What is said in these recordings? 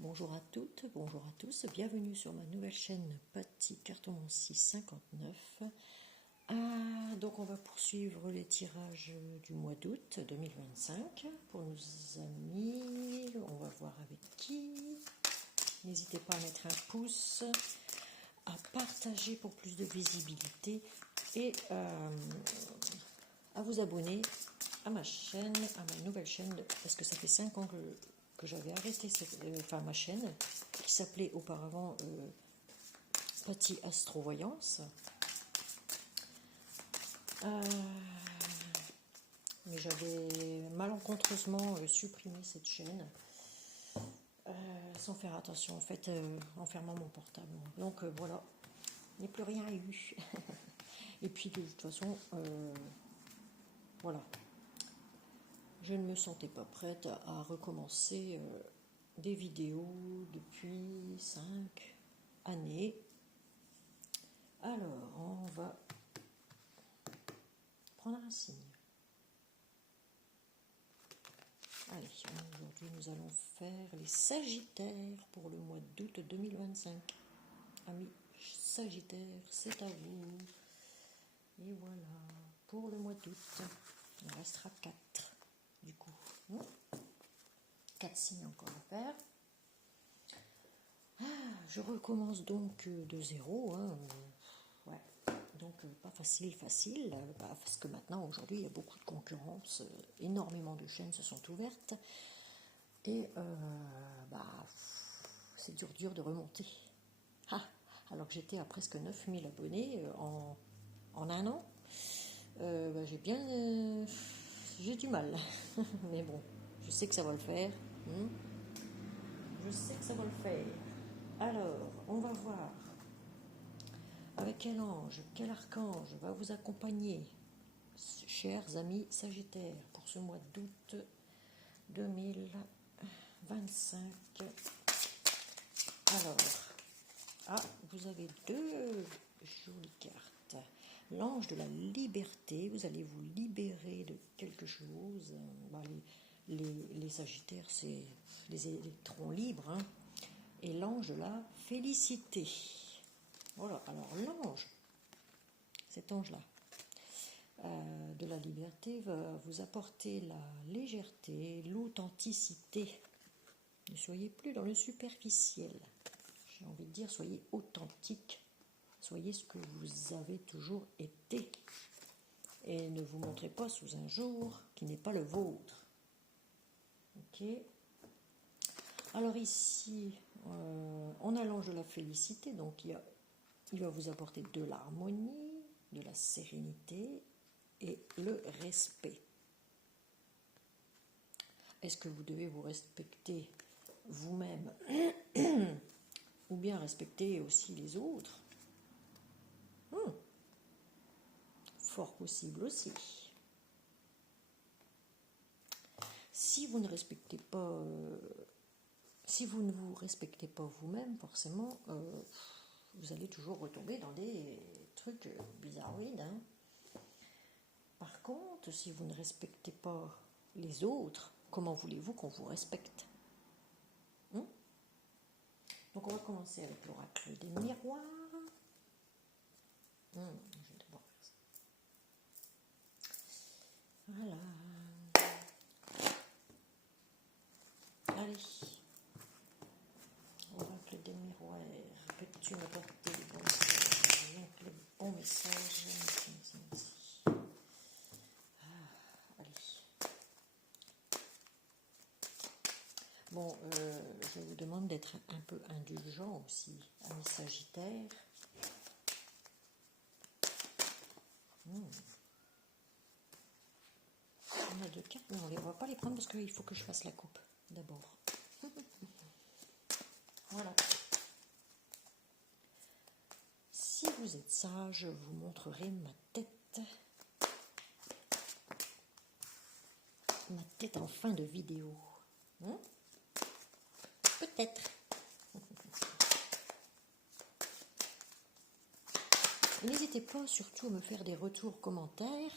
Bonjour à toutes, bonjour à tous, bienvenue sur ma nouvelle chaîne Patty Cartomancie 59. Donc on va poursuivre les tirages du mois d'août 2025 pour nos amis. On va voir avec qui. N'hésitez pas à mettre un pouce, à partager pour plus de visibilité et à vous abonner à ma chaîne, à ma nouvelle chaîne, parce que ça fait 5 ans que j'avais arrêté ma chaîne qui s'appelait auparavant Patty Astrovoyance. Mais j'avais malencontreusement supprimé cette chaîne sans faire attention en fait en fermant mon portable. Donc voilà, il n'y a plus rien eu. Et puis de toute façon, voilà. Je ne me sentais pas prête à recommencer des vidéos depuis 5 années. Alors, on va prendre un signe. Allez, aujourd'hui nous allons faire les Sagittaires pour le mois d'août 2025. Amis Sagittaires, c'est à vous. Et voilà, pour le mois d'août, il restera 4 du coup. 4 signes encore à faire. Je recommence donc de zéro. Ouais. Donc pas facile, parce que maintenant, aujourd'hui, il y a beaucoup de concurrence. Énormément de chaînes se sont ouvertes. Et c'est dur de remonter. Alors que j'étais à presque 9000 abonnés en un an. J'ai du mal. Mais bon, je sais que ça va le faire. Je sais que ça va le faire. Alors, on va voir avec quel ange, quel archange va vous accompagner, chers amis Sagittaires, pour ce mois d'août 2025. Alors, vous avez 2 jolies cartes. L'ange de la liberté, vous allez vous libérer de quelque chose. Les Sagittaires, c'est les électrons libres. Et l'ange de la félicité. Voilà, alors l'ange, cet ange-là, de la liberté va vous apporter la légèreté, l'authenticité. Ne soyez plus dans le superficiel. J'ai envie de dire, soyez authentique. Soyez ce que vous avez toujours été. Et ne vous montrez pas sous un jour qui n'est pas le vôtre. Ok ? Alors ici, on a l'ange de la félicité, donc il va vous apporter de l'harmonie, de la sérénité et le respect. Est-ce que vous devez vous respecter vous-même ou bien respecter aussi les autres? Fort possible aussi. Si vous ne respectez pas... Si vous ne vous respectez pas vous-même, forcément, vous allez toujours retomber dans des trucs bizarroïdes. Par contre, si vous ne respectez pas les autres, comment voulez-vous qu'on vous respecte? Donc on va commencer avec l'oracle des miroirs. Je vais d'abord faire ça. Voilà. Allez. Oracle des miroirs, peux-tu m'apporter les bons messages? Les bons messages. Allez. Bon, je vous demande d'être un peu indulgent aussi, amis Sagittaires. On a 2 cartes, mais on ne va pas les prendre parce qu'il faut que je fasse la coupe d'abord. Voilà. Si vous êtes sage, je vous montrerai ma tête. Ma tête en fin de vidéo. Peut-être. N'hésitez pas surtout à me faire des retours commentaires.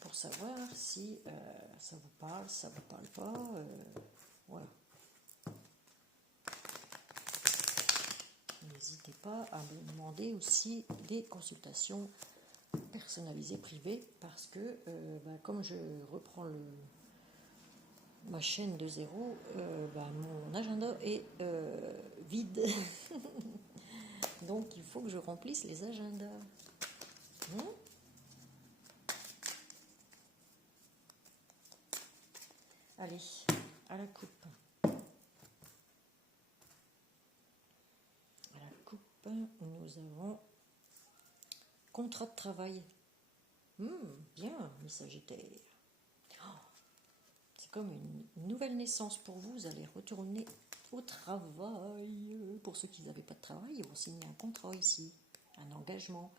Pour savoir si ça vous parle pas. Voilà. pas à me demander aussi des consultations personnalisées privées parce que comme je reprends ma chaîne de zéro, mon agenda est vide. Donc il faut que je remplisse les agendas. Allez, à la coupe. À la coupe, nous avons contrat de travail. Bien, mes Sagittaires. C'est comme une nouvelle naissance pour vous. Vous allez retourner au travail. Pour ceux qui n'avaient pas de travail, ils vont signer un contrat ici. Un engagement,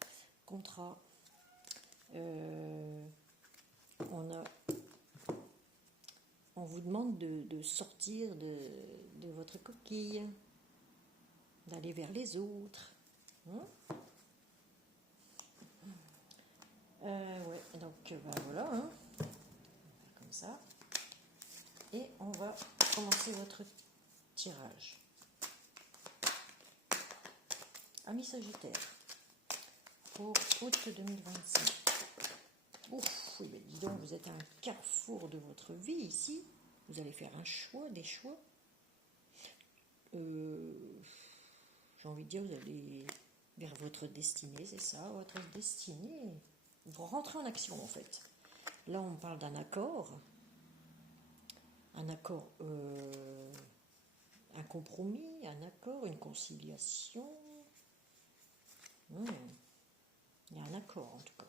contrat. On vous demande de sortir de votre coquille, d'aller vers les autres. Donc voilà, comme ça. Et on va commencer votre tirage. Amis Sagittaire, pour août 2025. Ouf, oui, dis donc, vous êtes à un carrefour de votre vie ici. Vous allez faire un choix, des choix. J'ai envie de dire, vous allez vers votre destinée, c'est ça, votre destinée. Vous rentrez en action en fait. Là, on parle d'un accord. Un accord, un compromis, un accord, une conciliation. Il y a un accord en tout cas.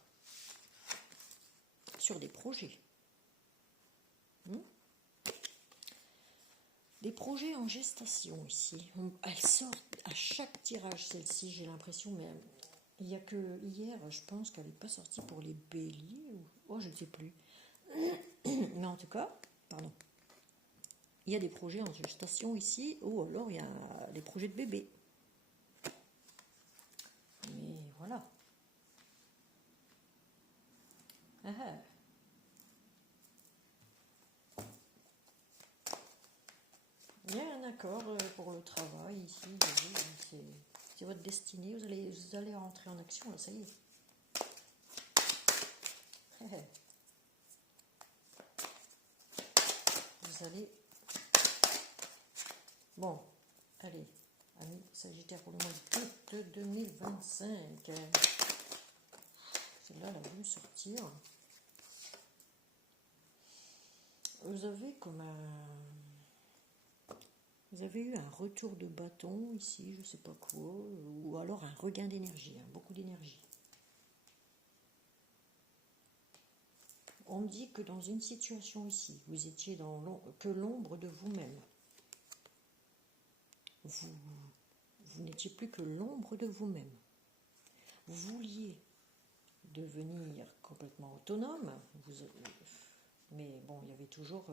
Sur des projets. Des projets en gestation ici. Elle sort à chaque tirage, celle-ci, j'ai l'impression, mais il n'y a que hier, je pense qu'elle n'est pas sortie pour les béliers. Oh, je ne sais plus. Mais en tout cas, pardon. Il y a des projets en gestation ici, ou alors il y a des projets de bébés. Mais voilà. Il y a un accord pour le travail ici. C'est votre destinée. Vous allez rentrer en action, là, ça y est. Vous allez... Bon, allez, amis Sagittaire pour le mois d'août 2025. Celle-là, elle a voulu sortir. Vous avez comme un... Vous avez eu un retour de bâton ici, je sais pas quoi, ou alors un regain d'énergie, beaucoup d'énergie. On me dit que dans une situation ici, vous étiez dans que l'ombre de vous-même. Vous n'étiez plus que l'ombre de vous-même. Vous vouliez devenir complètement autonome, mais bon, il y avait toujours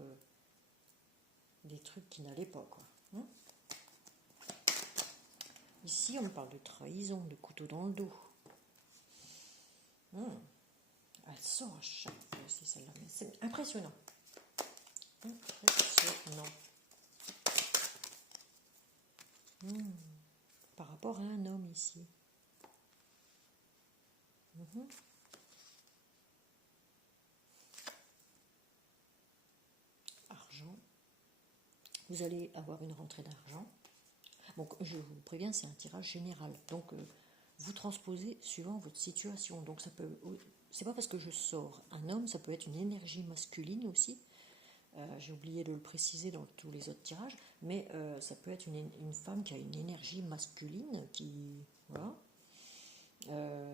des trucs qui n'allaient pas, quoi. Ici, on me parle de trahison, de couteau dans le dos. Elle sort à chaque fois, c'est celle-là. C'est impressionnant. Impressionnant. Par rapport à un homme ici. Argent. Vous allez avoir une rentrée d'argent. Donc, je vous préviens, c'est un tirage général. Donc, vous transposez suivant votre situation. Donc, ça peut... C'est pas parce que je sors un homme, ça peut être une énergie masculine aussi. J'ai oublié de le préciser dans tous les autres tirages, mais ça peut être une femme qui a une énergie masculine, qui... Voilà.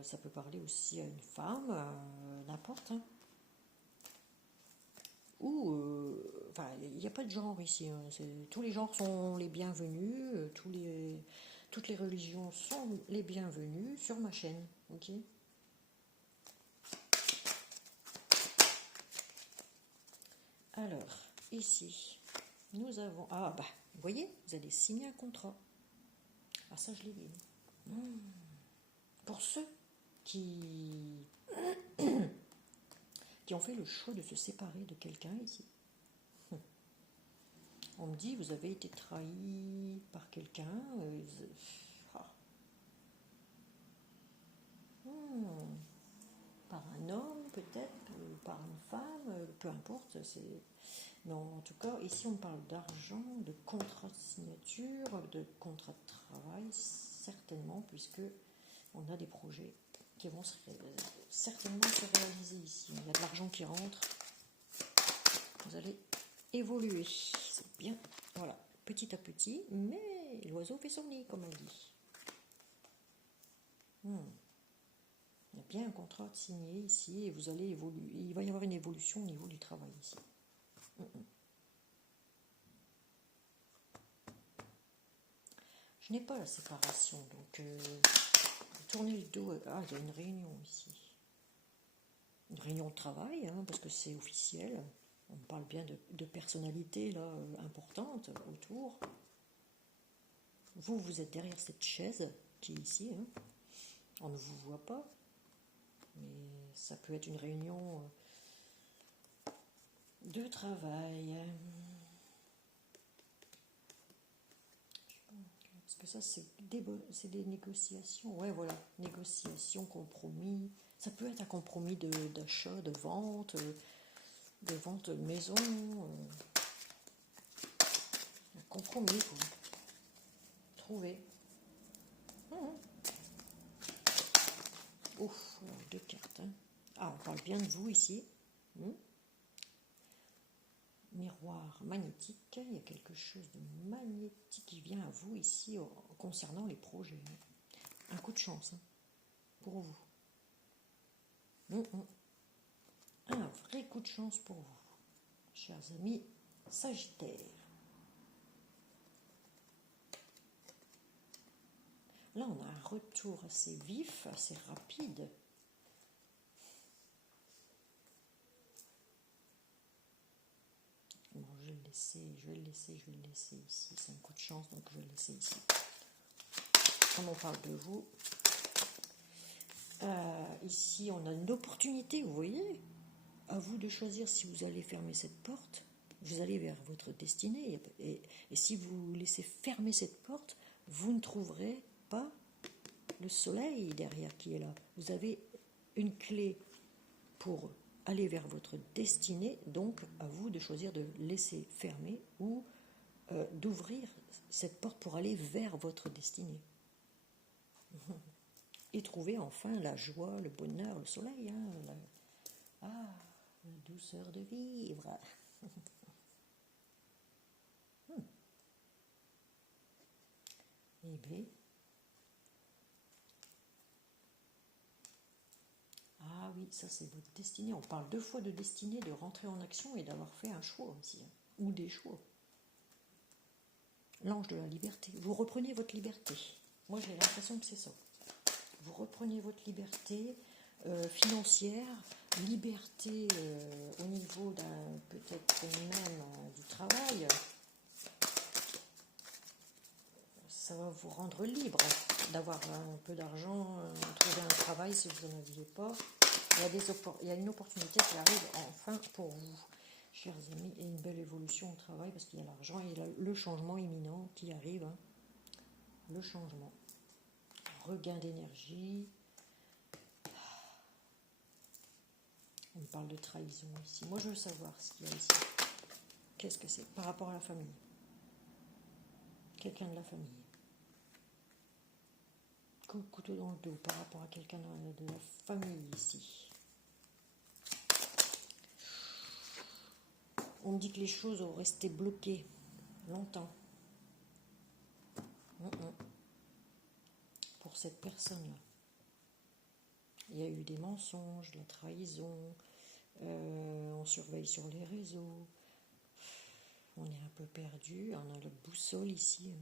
Ça peut parler aussi à une femme, n'importe. Ou, enfin, il n'y a pas de genre ici. Tous les genres sont les bienvenus, toutes les religions sont les bienvenues sur ma chaîne. Ok. Alors, ici, nous avons... Ah, bah, vous voyez, vous allez signer un contrat. Ah, ça, je l'ai vu. Pour ceux qui ont fait le choix de se séparer de quelqu'un ici. On me dit, vous avez été trahi par quelqu'un. par un homme peut-être, ou par une femme, peu importe. Non, en tout cas, ici on parle d'argent, de contrat de signature, de contrat de travail, certainement, puisque on a des projets qui vont certainement se réaliser ici. Il y a de l'argent qui rentre. Vous allez évoluer. C'est bien. Voilà, petit à petit, mais l'oiseau fait son nid, comme on dit. Il y a bien un contrat signé ici et vous allez évoluer. Il va y avoir une évolution au niveau du travail ici. Je n'ai pas la séparation, donc tournez le dos. Ah, il y a une réunion ici. Une réunion de travail, hein, parce que c'est officiel. On parle bien de personnalité là, importante autour. Vous êtes derrière cette chaise qui est ici. Hein. On ne vous voit pas. Mais ça peut être une réunion de travail. Parce que ça, c'est des négociations. Ouais, voilà. Négociations, compromis. Ça peut être un compromis d'achat, de vente de maison. Un compromis, quoi. Trouver. Ouf, alors 2 cartes. Hein. Ah, on parle bien de vous ici. Miroir magnétique. Il y a quelque chose de magnétique qui vient à vous ici concernant les projets. Un coup de chance pour vous. Un vrai coup de chance pour vous, chers amis Sagittaires. Là, on a un retour assez vif, assez rapide. Bon, je vais le laisser ici. C'est un coup de chance, donc je vais le laisser ici. Comme on parle de vous, ici, on a une opportunité, vous voyez. À vous de choisir si vous allez fermer cette porte. Vous allez vers votre destinée. Et si vous laissez fermer cette porte, vous ne trouverez pas le soleil derrière qui est là. Vous avez une clé pour aller vers votre destinée, donc à vous de choisir de laisser fermer ou d'ouvrir cette porte pour aller vers votre destinée. Et trouver enfin la joie, le bonheur, le soleil, la douceur de vivre. Eh bien, ah oui, ça c'est votre destinée. On parle 2 fois de destinée, de rentrer en action et d'avoir fait un choix aussi, ou des choix. L'ange de la liberté. Vous reprenez votre liberté. Moi j'ai l'impression que c'est ça. Vous reprenez votre liberté financière, liberté au niveau peut-être même du travail. Ça va vous rendre libre d'avoir un peu d'argent, trouver un travail si vous n'en aviez pas. Il y a une opportunité qui arrive enfin pour vous, chers amis, et une belle évolution au travail parce qu'il y a l'argent et le changement imminent qui arrive. Hein. Le changement. Regain d'énergie. On parle de trahison ici. Moi, je veux savoir ce qu'il y a ici. Qu'est-ce que c'est par rapport à la famille? Quelqu'un de la famille. Couteau dans le dos par rapport à quelqu'un de la famille ici. On me dit que les choses ont resté bloquées longtemps. Pour cette personne-là. Il y a eu des mensonges, de la trahison, on surveille sur les réseaux, on est un peu perdu, on a la boussole ici.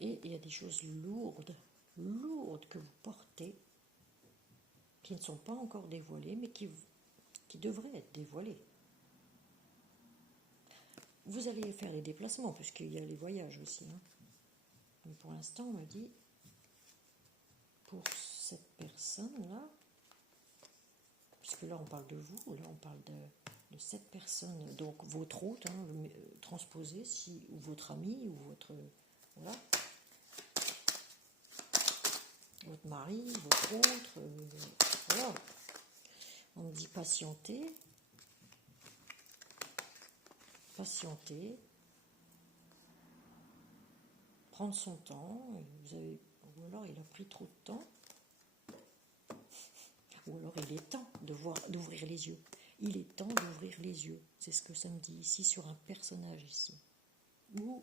Et il y a des choses lourdes que vous portez, qui ne sont pas encore dévoilées, mais qui devraient être dévoilées. Vous allez faire les déplacements, puisqu'il y a les voyages aussi. Hein. Mais pour l'instant, on me dit, pour cette personne-là, puisque là on parle de vous, là on parle de cette personne, donc votre hôte, transposé, ou votre ami, ou votre... Voilà. votre mari, votre autre, voilà. On me dit patienter, prendre son temps, ou alors il a pris trop de temps, ou alors il est temps d'ouvrir les yeux. Il est temps d'ouvrir les yeux, c'est ce que ça me dit ici sur un personnage ici. Ou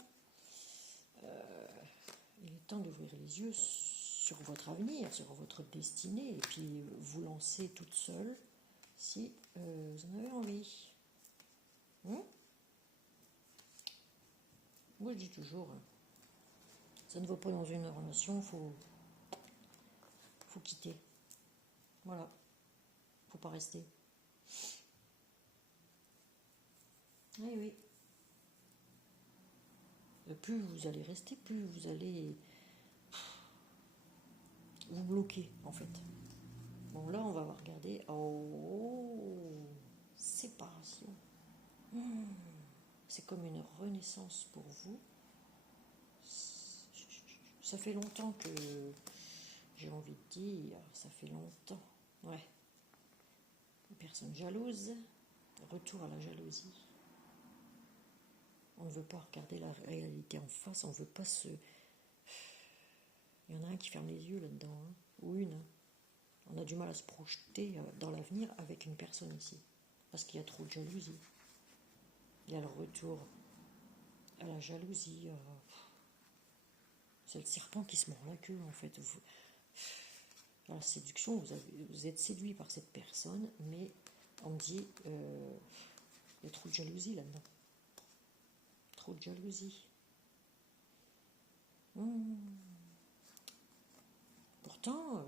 il est temps d'ouvrir les yeux sur votre avenir, sur votre destinée, et puis vous lancer toute seule si vous en avez envie. Moi je dis toujours, ça ne va pas dans une relation, faut quitter. Voilà, faut pas rester. Oui, oui. Plus vous allez rester, plus vous allez vous bloquer en fait. Bon là on va regarder. Oh, séparation. C'est comme une renaissance pour vous. Ça fait longtemps que j'ai envie de dire, ça fait longtemps. Ouais. Une personne jalouse, retour à la jalousie. On ne veut pas regarder la réalité en face, on ne veut pas se... Il y en a un qui ferme les yeux là-dedans, hein, ou une. On a du mal à se projeter dans l'avenir avec une personne ici, parce qu'il y a trop de jalousie. Il y a le retour à la jalousie. C'est le serpent qui se mord la queue, en fait. Dans la séduction, vous êtes séduit par cette personne, mais on me dit, il y a trop de jalousie là-dedans. Trop de jalousie. Pourtant,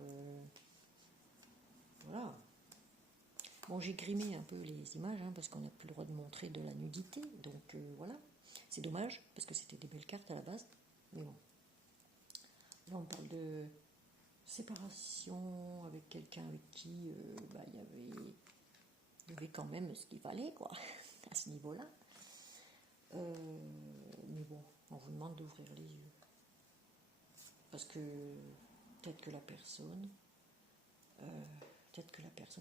voilà. Bon, j'ai grimé un peu les images, hein, parce qu'on n'a plus le droit de montrer de la nudité. Donc, voilà. C'est dommage, parce que c'était des belles cartes à la base. Mais bon. Là, on parle de séparation avec quelqu'un avec qui il y avait quand même ce qu'il fallait, quoi, à ce niveau-là. Mais bon, on vous demande d'ouvrir les yeux. Parce que peut-être que la personne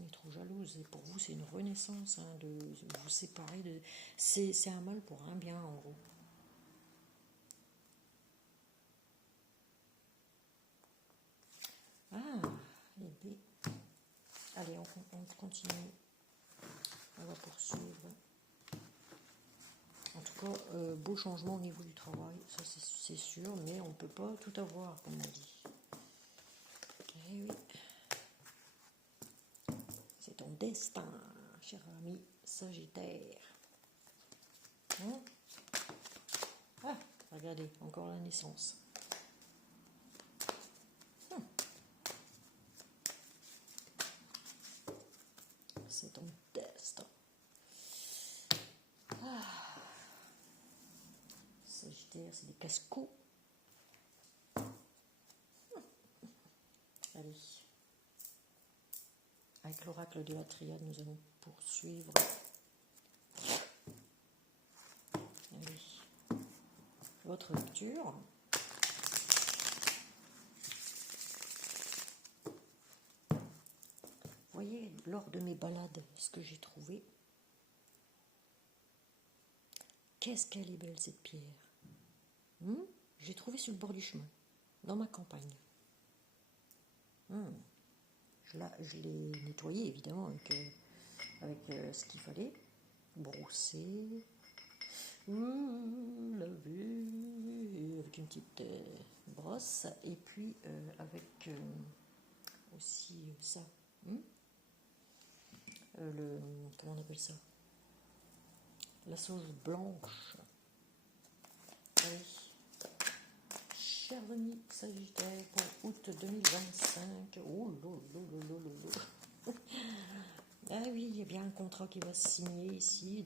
est trop jalouse. Et pour vous, c'est une renaissance, hein, de vous séparer. C'est un mal pour un bien, en gros. Ah, et bien. Allez, on continue. On va poursuivre. En tout cas, beau changement au niveau du travail, ça c'est sûr, mais on ne peut pas tout avoir, comme on dit. Eh oui. C'est ton destin, cher ami Sagittaire. Ah, regardez, encore la naissance. C'est ton destin. Sagittaire, c'est des casse-coups. Allez. Avec l'oracle de la triade, nous allons poursuivre. Allez. Votre lecture. Voyez, lors de mes balades, ce que j'ai trouvé. Qu'est-ce qu'elle est belle, cette pierre. J'ai trouvé sur le bord du chemin, dans ma campagne. Je l'ai nettoyée, évidemment, avec ce qu'il fallait. Brosser, laver, avec une petite brosse. Et puis, avec aussi ça. Comment on appelle ça? La sauce blanche. Allez. Cher ami Sagittaire, pour août 2025. Oh là. Ah oui, il y a bien un contrat qui va se signer ici,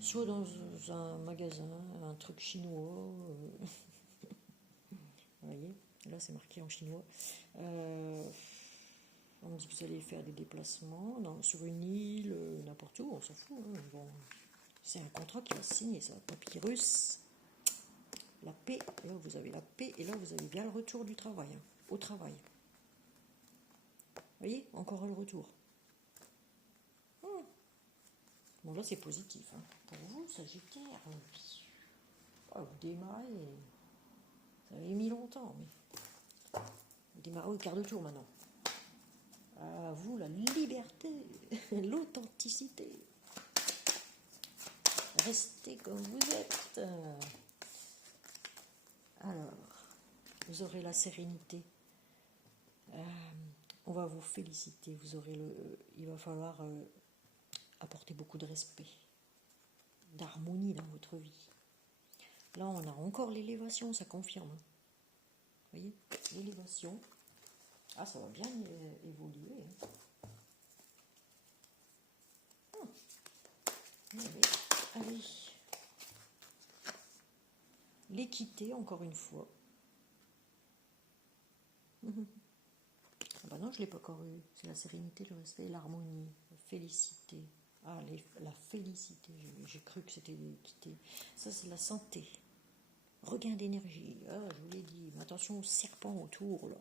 soit dans un magasin, un truc chinois. Vous voyez, là c'est marqué en chinois. On me dit que vous allez faire des déplacements sur une île, n'importe où, on s'en fout. Hein. Bon, c'est un contrat qui va se signer, ça. Papyrus. La paix, là vous avez la paix, et là vous avez bien le retour du travail, hein, au travail. voyez, encore le retour. Bon, là, c'est positif. Hein. Pour vous, Sagittaire, vous démarrez. Ça avait mis longtemps, mais vous démarrez au quart de tour maintenant. À vous, la liberté, l'authenticité. Restez comme vous êtes. Alors, vous aurez la sérénité. On va vous féliciter. Vous aurez il va falloir apporter beaucoup de respect, d'harmonie dans votre vie. Là, on a encore l'élévation, ça confirme. Vous voyez, l'élévation. Ah, ça va bien évoluer. Allez. L'équité, encore une fois. Ah bah non, je ne l'ai pas encore eu. C'est la sérénité, le respect, l'harmonie, la félicité. Ah, la félicité, j'ai cru que c'était l'équité. Ça, c'est la santé. Regain d'énergie. Ah, je vous l'ai dit. Mais attention aux serpents autour, là.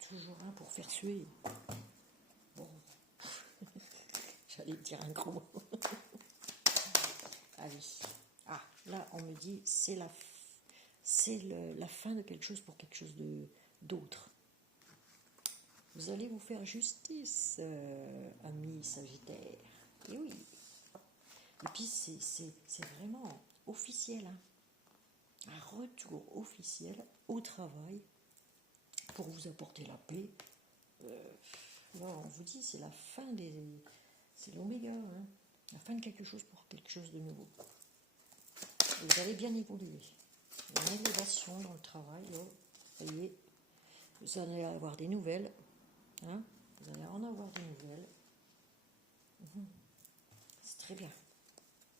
Toujours un pour faire suer. Bon. J'allais dire un gros mot. Allez. Ah, là, on me dit, c'est la fin de quelque chose pour quelque chose d'autre. Vous allez vous faire justice, amis Sagittaire. Et oui. Et puis, c'est vraiment officiel. Hein. Un retour officiel au travail pour vous apporter la paix. Là, on vous dit, c'est la fin c'est l'oméga. Hein. La fin de quelque chose pour quelque chose de nouveau. Vous allez bien évoluer. Une élévation dans le travail, là. Ça y est. Vous allez avoir des nouvelles. Hein, vous allez en avoir des nouvelles. C'est très bien.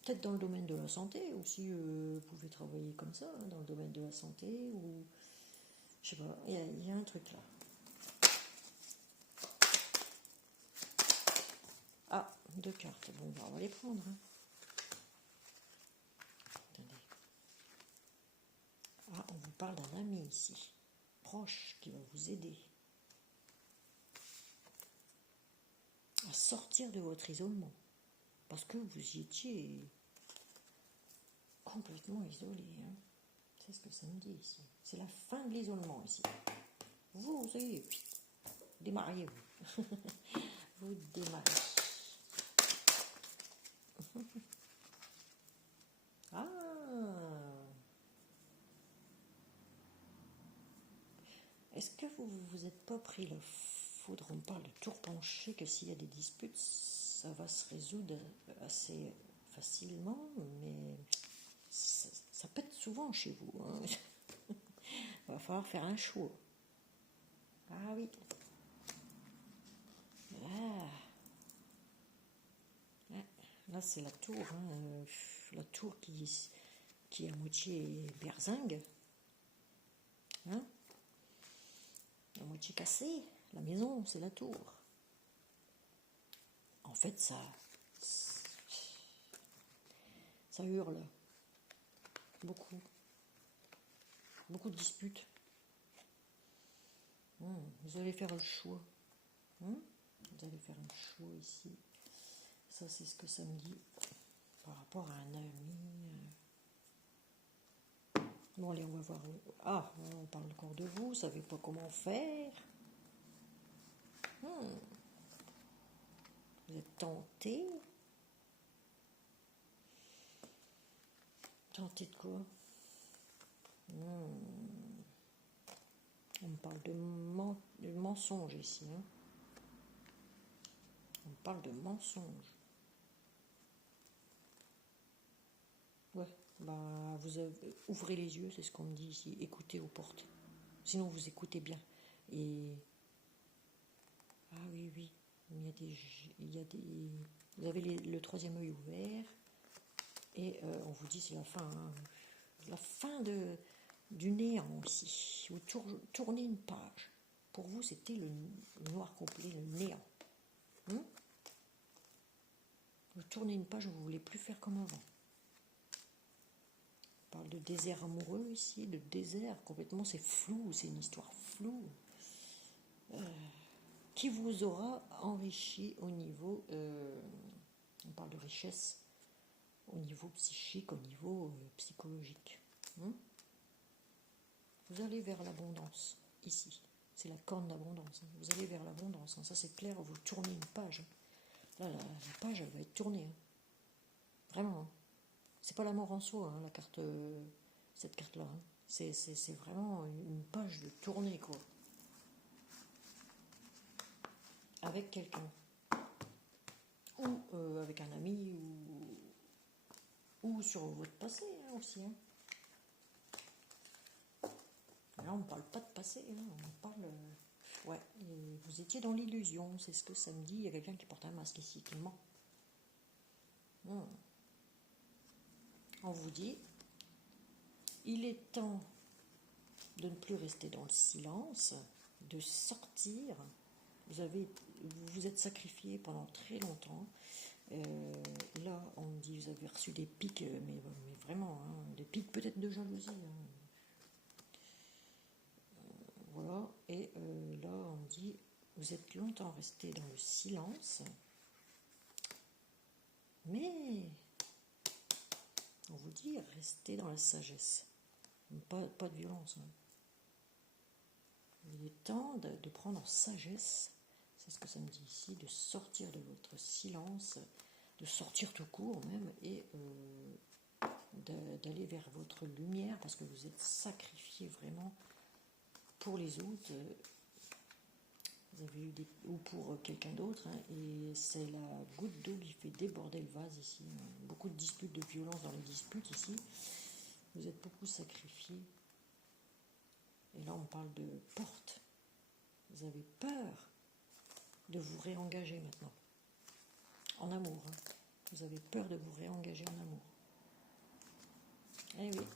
Peut-être dans le domaine de la santé aussi, vous pouvez travailler comme ça, hein, dans le domaine de la santé, ou je sais pas, il y a un truc là. Ah, 2 cartes. Bon, on va les prendre. Hein. Attendez. Ah, on vous parle d'un ami ici, proche, qui va vous aider à sortir de votre isolement. Parce que vous y étiez complètement isolé. Hein. C'est ce que ça me dit ici. C'est la fin de l'isolement ici. Vous allez, démarrez-vous. Vous démarrez. Ah. Est-ce que vous êtes pas pris le foudre? On parle de tour penché, que s'il y a des disputes, ça va se résoudre assez facilement, mais ça pète souvent chez vous. Hein. Il va falloir faire un choix. Ah oui. Ah. Là, c'est la tour. Hein. La tour qui est à moitié berzingue. Hein, à moitié cassée. La maison, c'est la tour. En fait, ça hurle. Beaucoup. Beaucoup de disputes. Vous allez faire le choix. Vous allez faire un choix ici. Ça, c'est ce que ça me dit par rapport à un ami. Bon, allez, on va voir. Ah, on parle encore de vous. Vous savez pas comment faire. Vous êtes tenté. Tenté de quoi? On me parle de mensonge ici. Hein. On me parle de mensonge. Ouais, bah ouvrez les yeux, c'est ce qu'on me dit ici. Écoutez aux portes. Sinon, vous écoutez bien. Et ah oui, il y a des. Vous avez le troisième œil ouvert. Et on vous dit c'est la fin. Hein. La fin du néant aussi. Vous tournez une page. Pour vous, c'était le noir complet, le néant. Vous tournez une page, vous ne voulez plus faire comme avant. On parle de désert amoureux ici, de désert, complètement, c'est flou, c'est une histoire floue. qui vous aura enrichi au niveau, on parle de richesse, au niveau psychique, au niveau psychologique. Vous allez vers l'abondance, ici. C'est la corne d'abondance. Vous allez vers l'abondance. Ça, c'est clair, vous tournez une page. Là, la page, elle va être tournée. Vraiment. C'est pas la mort en soi, la carte, cette carte-là. C'est vraiment une page de tournée, quoi. Avec quelqu'un. Ou avec un ami, ou sur votre passé aussi. Là, on ne parle pas de passé, on parle... ouais, vous étiez dans l'illusion, c'est ce que ça me dit. Il y a quelqu'un qui porte un masque ici, qui ment. On vous dit, il est temps de ne plus rester dans le silence, de sortir. Vous vous êtes sacrifié pendant très longtemps. Là, on me dit, vous avez reçu des pics, mais vraiment, des pics peut-être de jalousie. Voilà, et là, on me dit, vous êtes longtemps resté dans le silence, mais on vous dit, restez dans la sagesse. Pas de violence. Il est temps de prendre en sagesse, c'est ce que ça me dit ici, de sortir de votre silence, de sortir tout court même, et d'aller vers votre lumière, parce que vous êtes sacrifié vraiment pour les autres, vous avez eu ou pour quelqu'un d'autre, et c'est la goutte d'eau qui fait déborder le vase ici. Beaucoup de disputes, de violence dans les disputes ici. Vous êtes beaucoup sacrifié. Et là, on parle de porte. Vous avez peur de vous réengager maintenant. En amour. Vous avez peur de vous réengager en amour. Eh oui.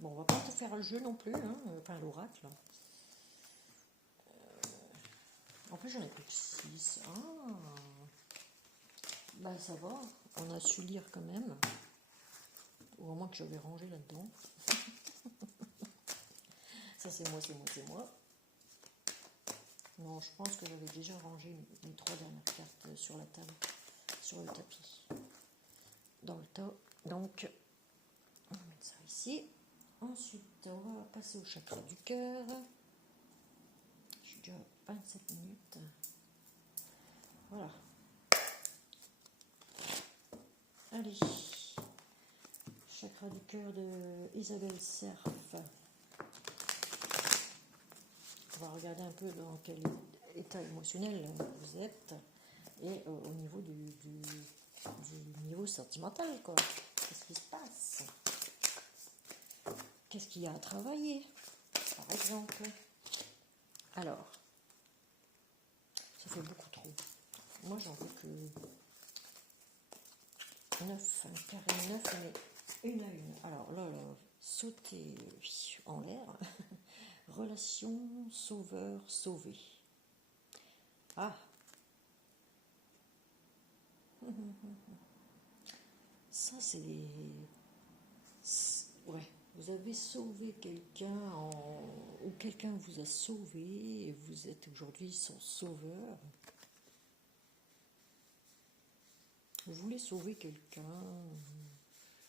Bon, on va pas te faire le jeu non plus, enfin l'oracle. En plus, j'en ai plus que 6. Ben ça va. On a su lire quand même. Au moins que j'avais rangé là-dedans. Ça, c'est moi. Non, je pense que j'avais déjà rangé mes 3 dernières cartes sur la table, sur le tapis, dans le tas. Donc, on va mettre ça ici. Ensuite, on va passer au chakra du cœur. Je suis déjà à 27 minutes. Voilà. Allez. Chakra du cœur de Isabelle Cerf. On va regarder un peu dans quel état émotionnel vous êtes et au niveau du niveau sentimental, quoi. Qu'est-ce qui se passe? Qu'est-ce qu'il y a à travailler, par exemple? Alors, ça fait beaucoup trop. Moi, j'en veux que 9, un carré 9, mais une à une. Alors là, sauter en l'air. Relation sauveur-sauvé. Ah. Ça, c'est des... Ouais. Vous avez sauvé quelqu'un ou quelqu'un vous a sauvé et vous êtes aujourd'hui son sauveur. Vous voulez sauver quelqu'un.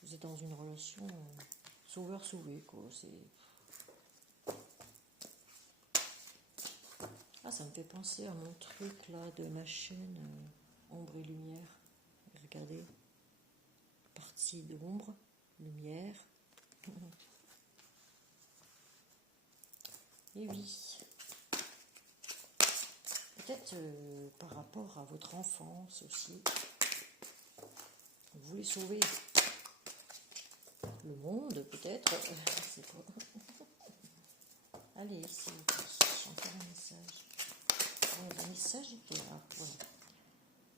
Vous êtes dans une relation sauveur-sauvé, quoi. Ah, ça me fait penser à mon truc là de ma chaîne Ombre et Lumière. Regardez, partie d'ombre, lumière. Et oui, peut-être par rapport à votre enfance aussi, vous voulez sauver le monde, peut-être. C'est quoi? Allez, s'il vous plaît, encore un message. Un message là, voilà.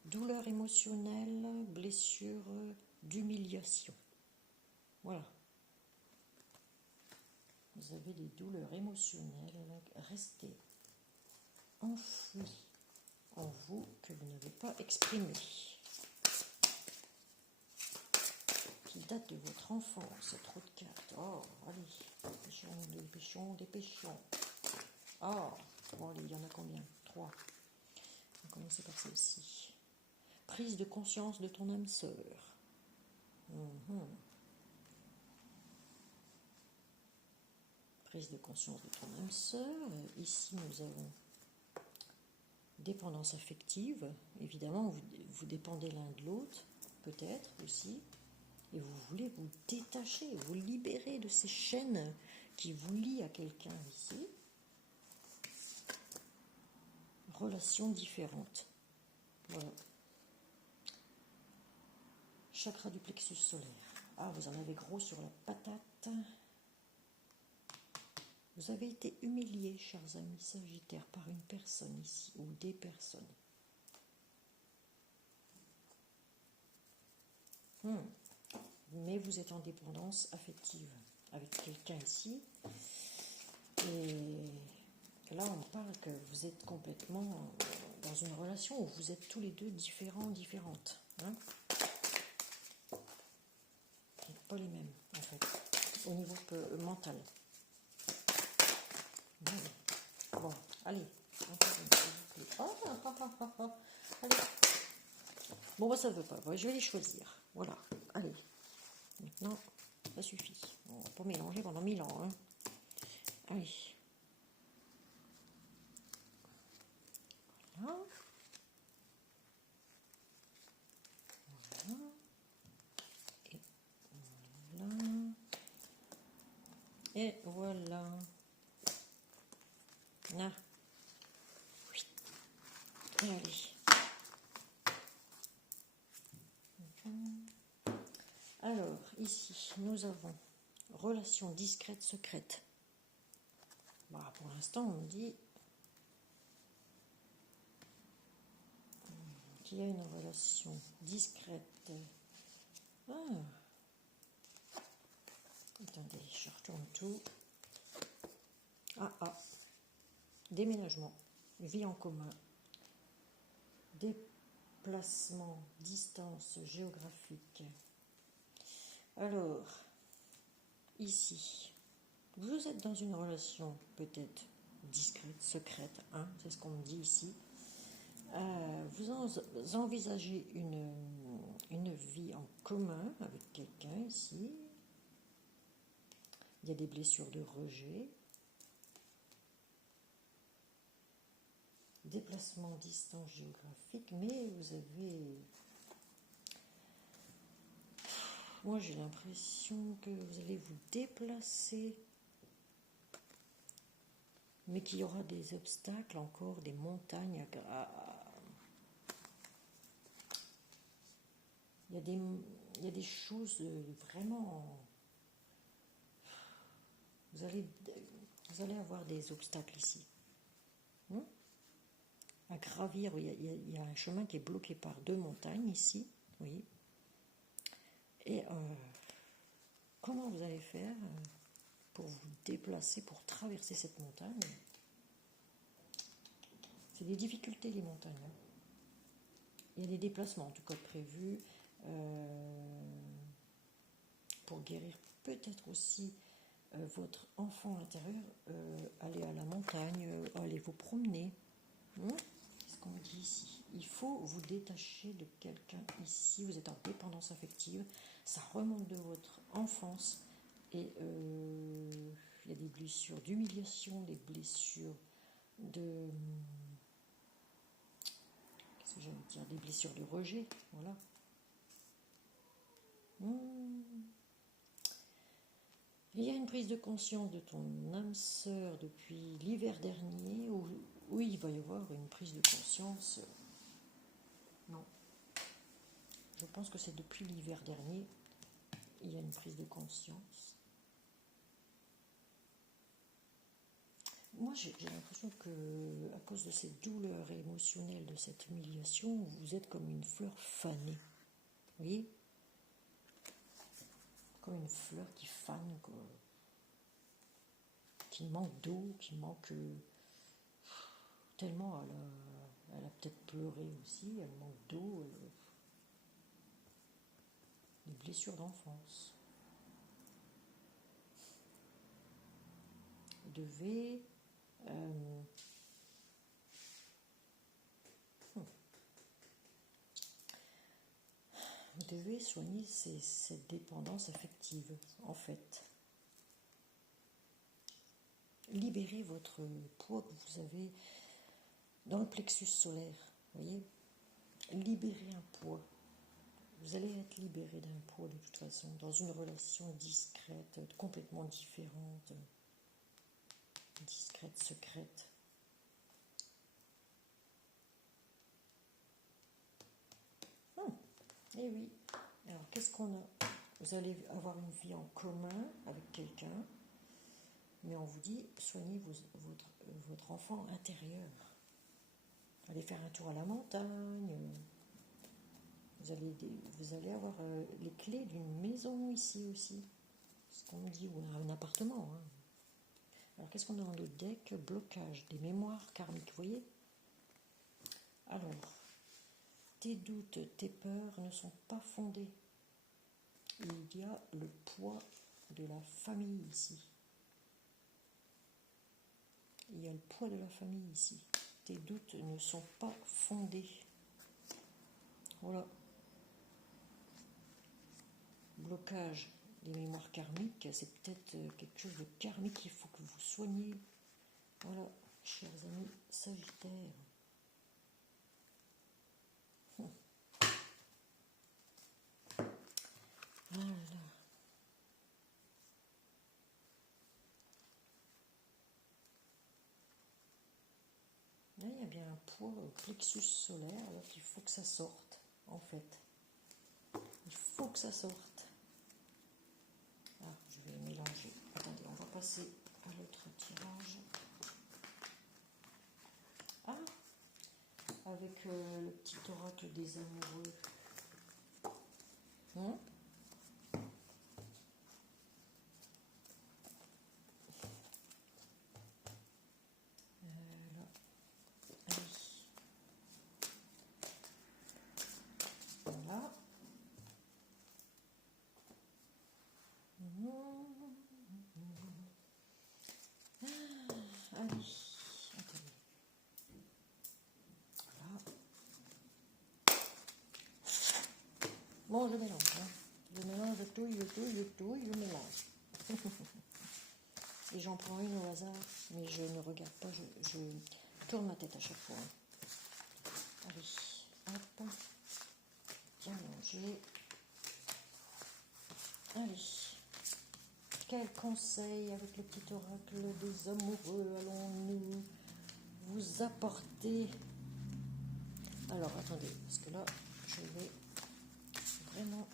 Douleur émotionnelle, blessure d'humiliation. Voilà. Vous avez des douleurs émotionnelles restées enfouies en vous que vous n'avez pas exprimées. Qui datent de votre enfance. Trop de cartes. Oh, allez. Dépêchons. Oh, bon, allez, il y en a combien? 3. On va commencer par celle-ci. Prise de conscience de ton âme sœur. Prise de conscience de ton âme sœur. Ici, nous avons dépendance affective. Évidemment, vous dépendez l'un de l'autre, peut-être aussi. Et vous voulez vous détacher, vous libérer de ces chaînes qui vous lient à quelqu'un ici. Relations différentes. Voilà. Chakra du plexus solaire. Ah, vous en avez gros sur la patate. Vous avez été humilié, chers amis Sagittaires, par une personne ici, ou des personnes. Mais vous êtes en dépendance affective avec quelqu'un ici. Et là, on parle que vous êtes complètement dans une relation où vous êtes tous les deux différentes. Hein, pas les mêmes, en fait, au niveau mental. Bon, allez. Allez. Bon, bah, ça ne veut pas. Bon, je vais les choisir. Voilà. Allez. Maintenant, ça suffit. On ne va pas mélanger pendant 1000 ans. Hein. Allez. Voilà. Voilà. Et voilà. Ah. Oui. Et allez. Alors, ici, nous avons relation discrète, secrète. Voilà, pour l'instant, on me dit qu'il y a une relation discrète. Ah. Attendez, je retourne tout. Déménagement, vie en commun, déplacement, distance géographique. Alors, ici, vous êtes dans une relation peut-être discrète, secrète, hein, c'est ce qu'on me dit ici. Vous envisagez une vie en commun avec quelqu'un ici. Il y a des blessures de rejet. Déplacement, distance géographique, mais vous avez... Moi, j'ai l'impression que vous allez vous déplacer, mais qu'il y aura des obstacles encore, des montagnes il y a des choses vraiment... Vous allez avoir des obstacles ici. À gravir, il y a un chemin qui est bloqué par 2 montagnes ici, oui. Et comment vous allez faire pour vous déplacer, pour traverser cette montagne? C'est des difficultés, les montagnes. Hein. Il y a des déplacements, en tout cas prévus, pour guérir peut-être aussi votre enfant intérieur. Aller à la montagne, aller vous promener. Qu'est-ce qu'on me dit ici? Il faut vous détacher de quelqu'un ici. Vous êtes en dépendance affective. Ça remonte de votre enfance. Et il y a des blessures d'humiliation, des blessures de... Qu'est-ce que j'allais dire? Des blessures de rejet. Voilà. Il y a une prise de conscience de ton âme sœur depuis l'hiver dernier, où il va y avoir une prise de conscience. Non. Je pense que c'est depuis l'hiver dernier, il y a une prise de conscience. Moi, j'ai l'impression que, à cause de cette douleur émotionnelle, de cette humiliation, vous êtes comme une fleur fanée. Vous voyez? Comme une fleur qui fane, quoi. Qui manque d'eau, qui manque... tellement elle a peut-être pleuré aussi, elle manque d'eau. Des blessures d'enfance. Vous devez devez soigner cette dépendance affective, en fait. Libérez votre poids que vous avez dans le plexus solaire, voyez. Libérez un poids. Vous allez être libéré d'un poids de toute façon, dans une relation discrète, complètement différente, discrète, secrète. Eh oui. Alors, qu'est-ce qu'on a? Vous allez avoir une vie en commun avec quelqu'un, mais on vous dit, soignez votre enfant intérieur. Allez faire un tour à la montagne. Vous allez avoir les clés d'une maison ici aussi. C'est ce qu'on me dit, ou un appartement. Hein. Alors, qu'est-ce qu'on a dans le deck? Blocage, des mémoires karmiques, vous voyez? Alors, tes doutes, tes peurs ne sont pas fondés. Il y a le poids de la famille ici. Il y a le poids de la famille ici. Tes doutes ne sont pas fondés. Voilà. Blocage des mémoires karmiques, c'est peut-être quelque chose de karmique qu'il faut que vous soigniez. Voilà, chers amis Sagittaires. Voilà. Là, il y a bien un poids au plexus solaire, alors qu'il faut que ça sorte, en fait. Il faut que ça sorte. Ah, je vais mélanger. Attendez, on va passer à l'autre tirage. Ah, avec le petit oracle des amoureux. Là. Allez. Voilà. Allez. Attendez. Voilà. Bon, je mélange. Hein. Je mélange, je touille, je mélange. Et j'en prends une au hasard, mais je ne regarde pas, je tourne ma tête à chaque fois. Allez, hop, bien mélangé. Allez, quel conseil avec le petit oracle des amoureux allons-nous vous apporter? Alors, attendez, parce que là, je vais vraiment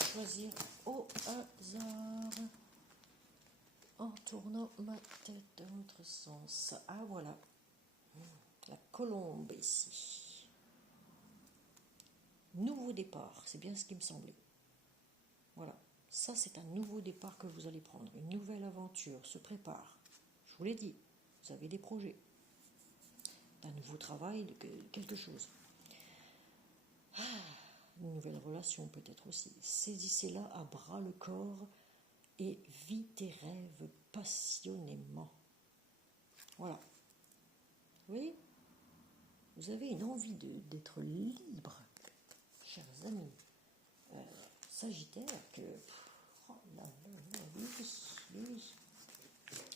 choisir au hasard. En tournant ma tête dans l'autre sens. Ah voilà, la colombe ici. Nouveau départ, c'est bien ce qui me semblait. Voilà, ça c'est un nouveau départ que vous allez prendre. Une nouvelle aventure se prépare. Je vous l'ai dit, vous avez des projets. Un nouveau travail, quelque chose. Une nouvelle relation peut-être aussi. Saisissez-la à bras le corps et vis tes rêves passionnément. Voilà. Oui, vous avez une envie d'être libre, chers amis Sagittaires, que... Oh là là, oui.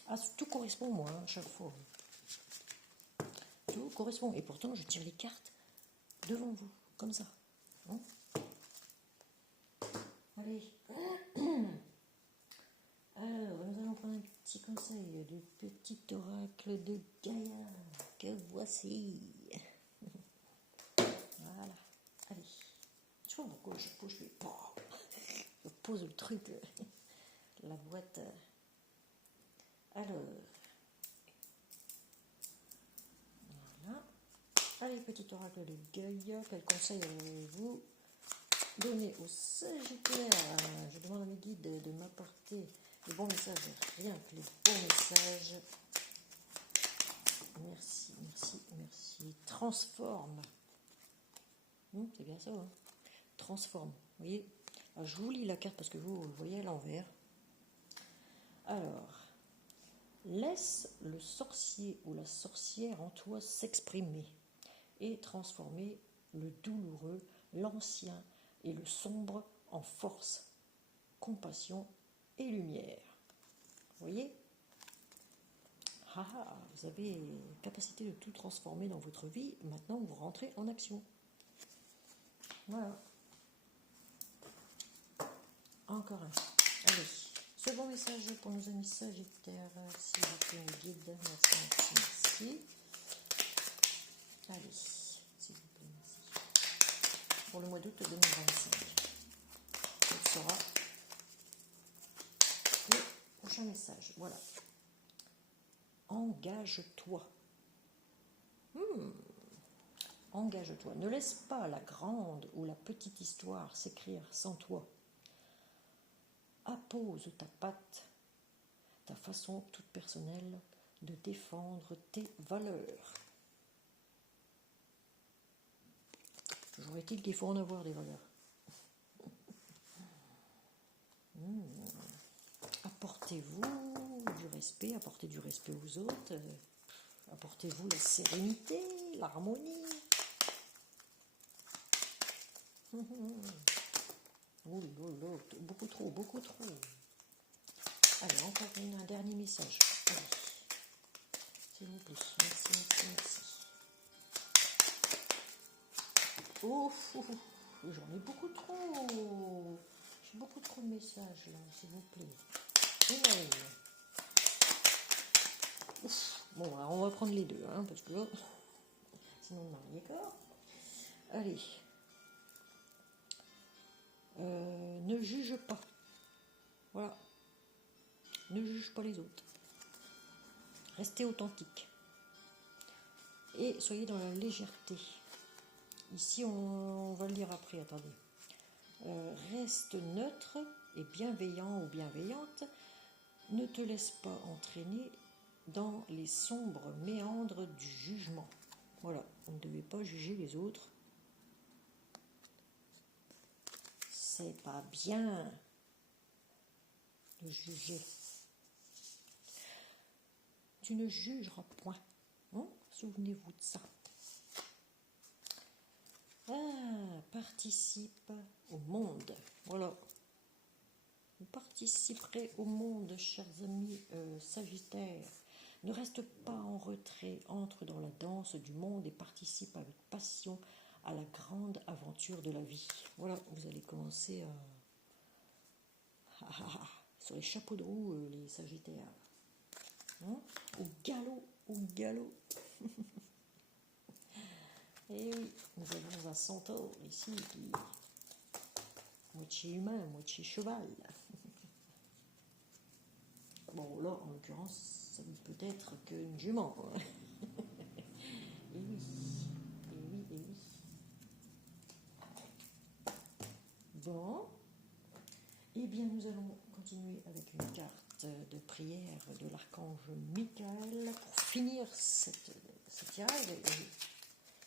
Ah, tout correspond moi, hein, chaque fois. Tout correspond. Et pourtant, je tire les cartes devant vous, comme ça. Hein? Allez. Alors, nous allons prendre un petit conseil du petit oracle de Gaïa que voici. Voilà. Allez. Je sais pas pourquoi je pose le truc, la boîte. Alors. Voilà. Allez, petit oracle de Gaïa, quel conseil allez-vous donner aux Sagittaires? Je demande à mes guides de m'apporter les bons messages, rien que les bons messages. Merci. Transforme. C'est bien ça, hein? Transforme. Vous voyez? Alors, je vous lis la carte parce que vous le voyez à l'envers. Alors, laisse le sorcier ou la sorcière en toi s'exprimer et transformer le douloureux l'ancien et le sombre en force, compassion et lumière. Vous voyez? Ah, vous avez capacité de tout transformer dans votre vie. Maintenant, vous rentrez en action. Voilà. Encore un. Allez. Second message pour nos amis Sagittaires. S'il vous plaît, une guide. Merci, merci, merci. Allez. S'il vous plaît, merci. Pour le mois d'août 2025. Ce sera le prochain message. Voilà. Engage-toi. Engage-toi. Ne laisse pas la grande ou la petite histoire s'écrire sans toi. Appose ta patte, ta façon toute personnelle de défendre tes valeurs. Toujours est-il qu'il faut en avoir des valeurs. Apportez-vous du respect, apportez du respect aux autres, apportez-vous la sérénité, l'harmonie. Oh là là, beaucoup trop, beaucoup trop. Allez, encore un dernier message. Allez. S'il vous plaît, merci, merci, merci. Oh, j'en ai beaucoup trop. J'ai beaucoup trop de messages là, s'il vous plaît. Email. Ouf. Bon, alors on va prendre les deux, hein, parce que là, sinon on n'a rien d'accord. Allez. Ne juge pas. Voilà. Ne juge pas les autres. Restez authentique. Et soyez dans la légèreté. Ici, on va le lire après, attendez. Reste neutre et bienveillant ou bienveillante. Ne te laisse pas entraîner dans les sombres méandres du jugement. Voilà, on ne devait pas juger les autres. C'est pas bien de juger. Tu ne jugeras point. Hein? Souvenez-vous de ça. Participe au monde. Voilà. Vous participerez au monde, chers amis Sagittaires. Ne reste pas en retrait, entre dans la danse du monde et participe avec passion à la grande aventure de la vie. Voilà, vous allez commencer sur les chapeaux de roue, les Sagittaires. Hein? Au galop, au galop. Et oui, nous avons un centaure ici qui est moitié humain, moitié cheval. Bon, là, en l'occurrence, ça ne peut être qu'une jument. Et oui, et oui, et oui. Bon, eh bien, nous allons continuer avec une carte de prière de l'archange Michael pour finir cette tirage,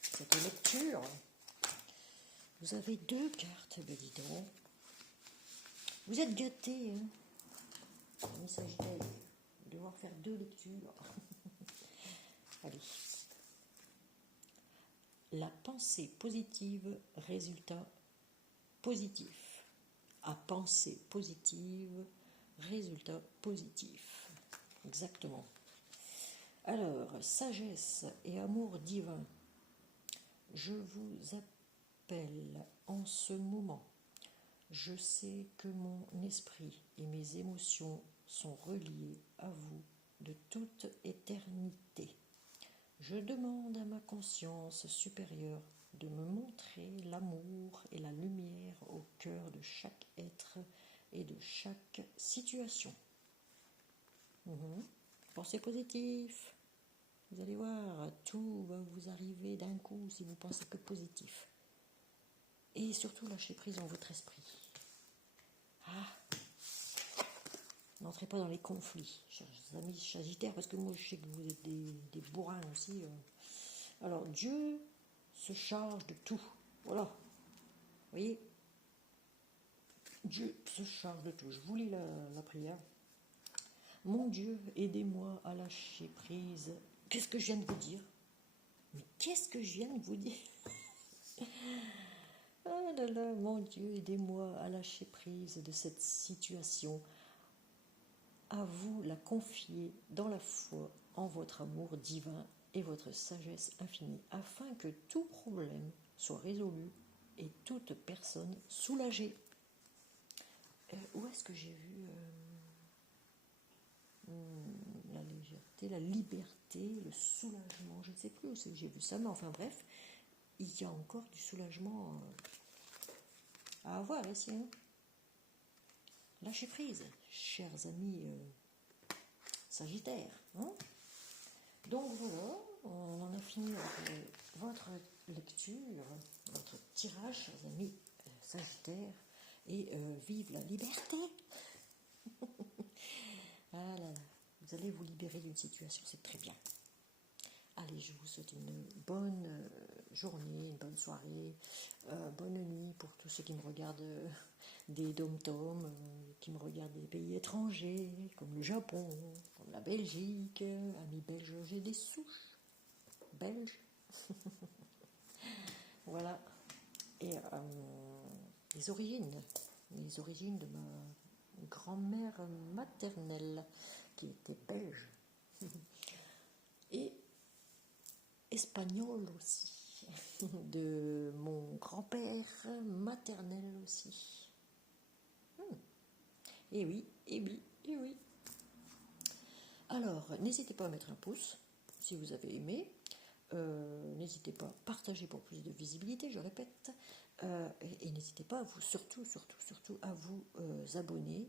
cette lecture. Vous avez deux cartes, ben dis donc. Vous êtes gâtés, hein. Il s'agit de devoir faire deux lectures. Allez. La pensée positive, résultat positif. À pensée positive, résultat positif. Exactement. Alors, sagesse et amour divin. Je vous appelle en ce moment. Je sais que mon esprit et mes émotions sont reliés à vous de toute éternité. Je demande à ma conscience supérieure de me montrer l'amour et la lumière au cœur de chaque être et de chaque situation. Pensez positif. Vous allez voir, tout va vous arriver d'un coup si vous pensez que positif. Et surtout, lâchez prise dans votre esprit. N'entrez pas dans les conflits, chers amis Sagittaires, parce que moi je sais que vous êtes des bourrins aussi. Alors, Dieu se charge de tout. Voilà. Vous voyez? Dieu se charge de tout. Je vous lis la prière. Mon Dieu, aidez-moi à lâcher prise. Qu'est-ce que je viens de vous dire? Mais qu'est-ce que je viens de vous dire? Ah là là, mon Dieu, aidez-moi à lâcher prise de cette situation, à vous la confier dans la foi en votre amour divin et votre sagesse infinie, afin que tout problème soit résolu et toute personne soulagée. Où est-ce que j'ai vu la légèreté, la liberté, le soulagement? Je ne sais plus où c'est que j'ai vu ça, mais enfin bref, il y a encore du soulagement à avoir ici. Hein. Lâchez prise, chers amis Sagittaires. Hein. Donc voilà, on en a fini avec votre lecture, votre tirage, chers amis Sagittaires, et vive la liberté. Ah là là, vous allez vous libérer d'une situation, c'est très bien. Allez, je vous souhaite une bonne journée, une bonne soirée, bonne nuit pour tous ceux qui me regardent des dom-toms, qui me regardent des pays étrangers, comme le Japon, comme la Belgique, amis belges, j'ai des souches belges. Voilà. Et les origines de ma grand-mère maternelle, qui était belge. Et espagnol aussi, de mon grand-père maternel aussi. Et oui, et oui, et oui. Alors, n'hésitez pas à mettre un pouce si vous avez aimé. N'hésitez pas à partager pour plus de visibilité, je répète. Et n'hésitez pas à vous, surtout à vous abonner.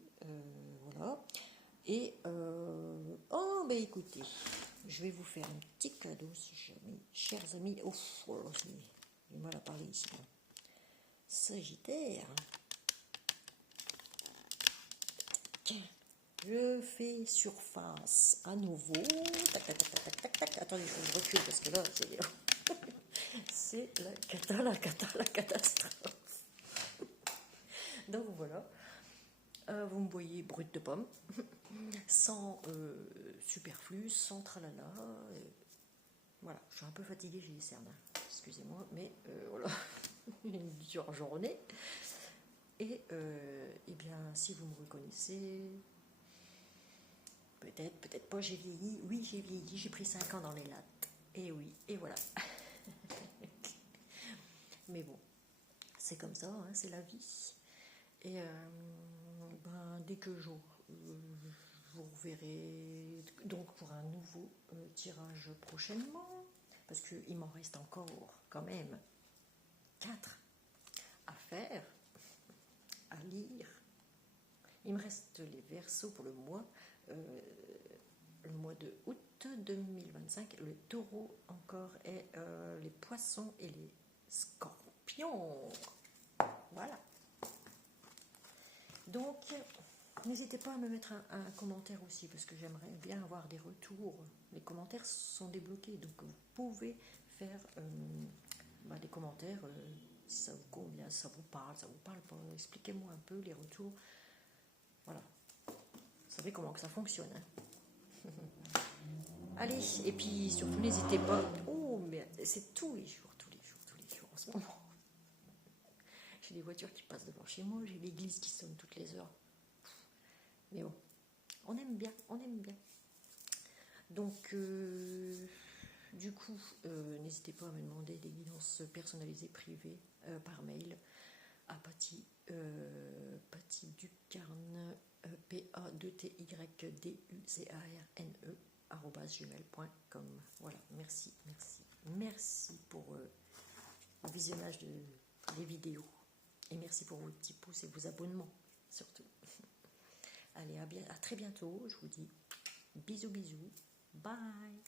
Voilà. Et, oh, ben écoutez, je vais vous faire un petit cadeau, si jamais, chers amis. Oh, j'ai mal à parler ici. Là. Sagittaire. Je fais surface à nouveau. Tac, tac, tac, tac, tac, tac. Attendez, il faut que je recule parce que là, c'est la catastrophe. Donc voilà. Vous me voyez brute de pomme, sans superflu, sans tralala. Voilà, je suis un peu fatiguée, j'ai les cernes. Excusez-moi, mais voilà, une dure journée. Et bien, si vous me reconnaissez, peut-être pas, j'ai vieilli. Oui, j'ai vieilli, j'ai pris 5 ans dans les lattes. Et oui, et voilà. Mais bon, c'est comme ça, hein, c'est la vie. Et dès que je vous reverrai donc pour un nouveau tirage prochainement, parce qu'il m'en reste encore quand même 4 à faire, à lire. Il me reste les Verseaux pour le mois de août 2025, le Taureau encore, et les Poissons et les Scorpions. Voilà. Donc, n'hésitez pas à me mettre un commentaire aussi, parce que j'aimerais bien avoir des retours. Les commentaires sont débloqués, donc vous pouvez faire des commentaires, si ça vous convient, si ça vous parle pas. Expliquez-moi un peu les retours. Voilà. Vous savez comment que ça fonctionne. Hein. Allez, et puis surtout, n'hésitez pas. Oh, mais c'est tous les jours en ce moment. J'ai des voitures qui passent devant chez moi, j'ai l'église qui sonne toutes les heures. Mais bon, on aime bien. Donc, du coup, n'hésitez pas à me demander des guidances personnalisées privées par mail à Patty Ducarne, PADTYDUCARNE @gmail.com. Voilà, merci pour le visionnage des vidéos. Et merci pour vos petits pouces et vos abonnements, surtout. Allez, à très bientôt. Je vous dis bisous. Bye.